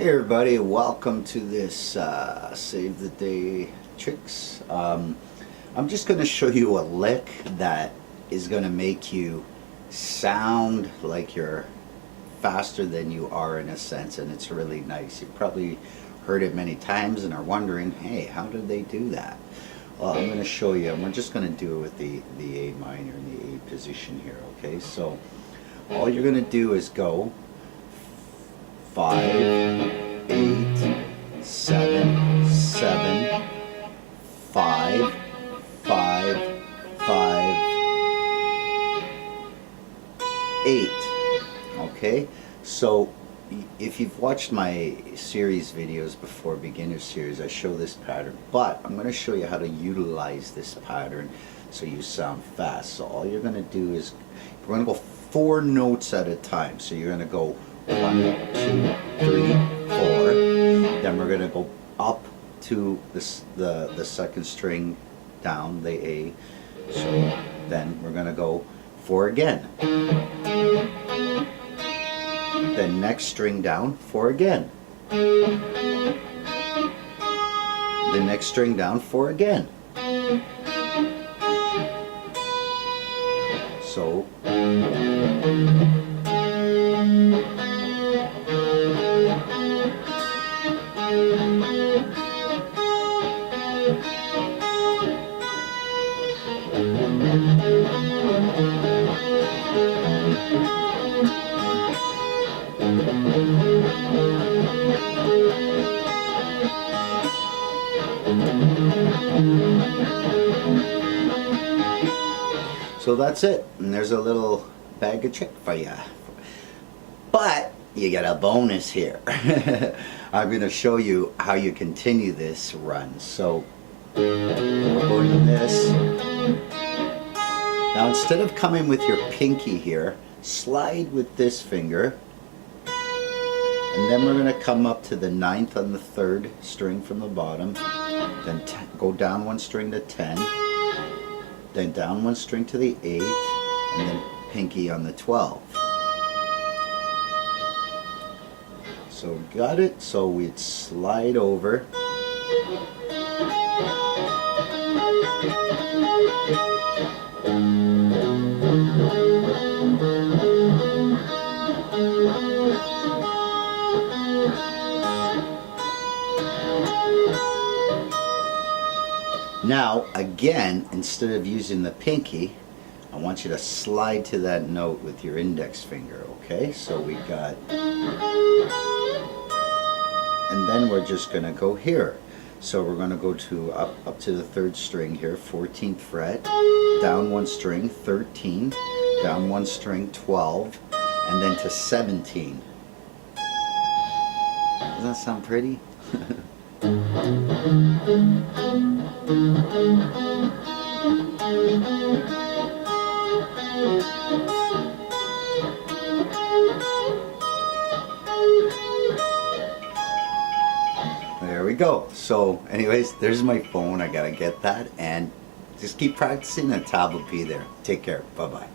Hey everybody, welcome to this Save the Day tricks. I'm just going to show you a lick that is going to make you sound like you're faster than you are in a sense, and it's really nice. You've probably heard it many times and are wondering, hey, how did they do that? Well, I'm going to show you, and we're just going to do it with the A minor in the A position here, okay? So all you're going to do is go 5, 8, 7, 7, 5, 5, 5, 8. Okay, so if you've watched my series videos before, beginner series, I show this pattern, but I'm going to show you how to utilize this pattern so you sound fast. So all you're going to do is we're going to go 4 notes at a time. So you're going to go 1, 2, 3, 4. Then we're going to go up to the second string down, the A. So then we're going to go 4 again. Then next string down, 4 again. The next string down, 4 again. So that's it, and there's a little bag of trick for you. But you get a bonus here. I'm going to show you how you continue this run. So we're going to this. Now instead of coming with your pinky here, slide with this finger, and then we're going to come up to the 9th on the 3rd string from the bottom, then go down 1 string to 10, then down 1 string to the 8th, and then pinky on the 12th. So got it? So we'd slide over. Now, again, instead of using the pinky, I want you to slide to that note with your index finger, okay? So we got, and then we're just going to go here. So we're going to go to up to the 3rd string here, 14th fret, down 1 string, 13, down 1 string, 12, and then to 17. Does that sound pretty? There we go. So anyways, there's my phone. I gotta get that, and just keep practicing, and Tab will be there. Take care. Bye bye.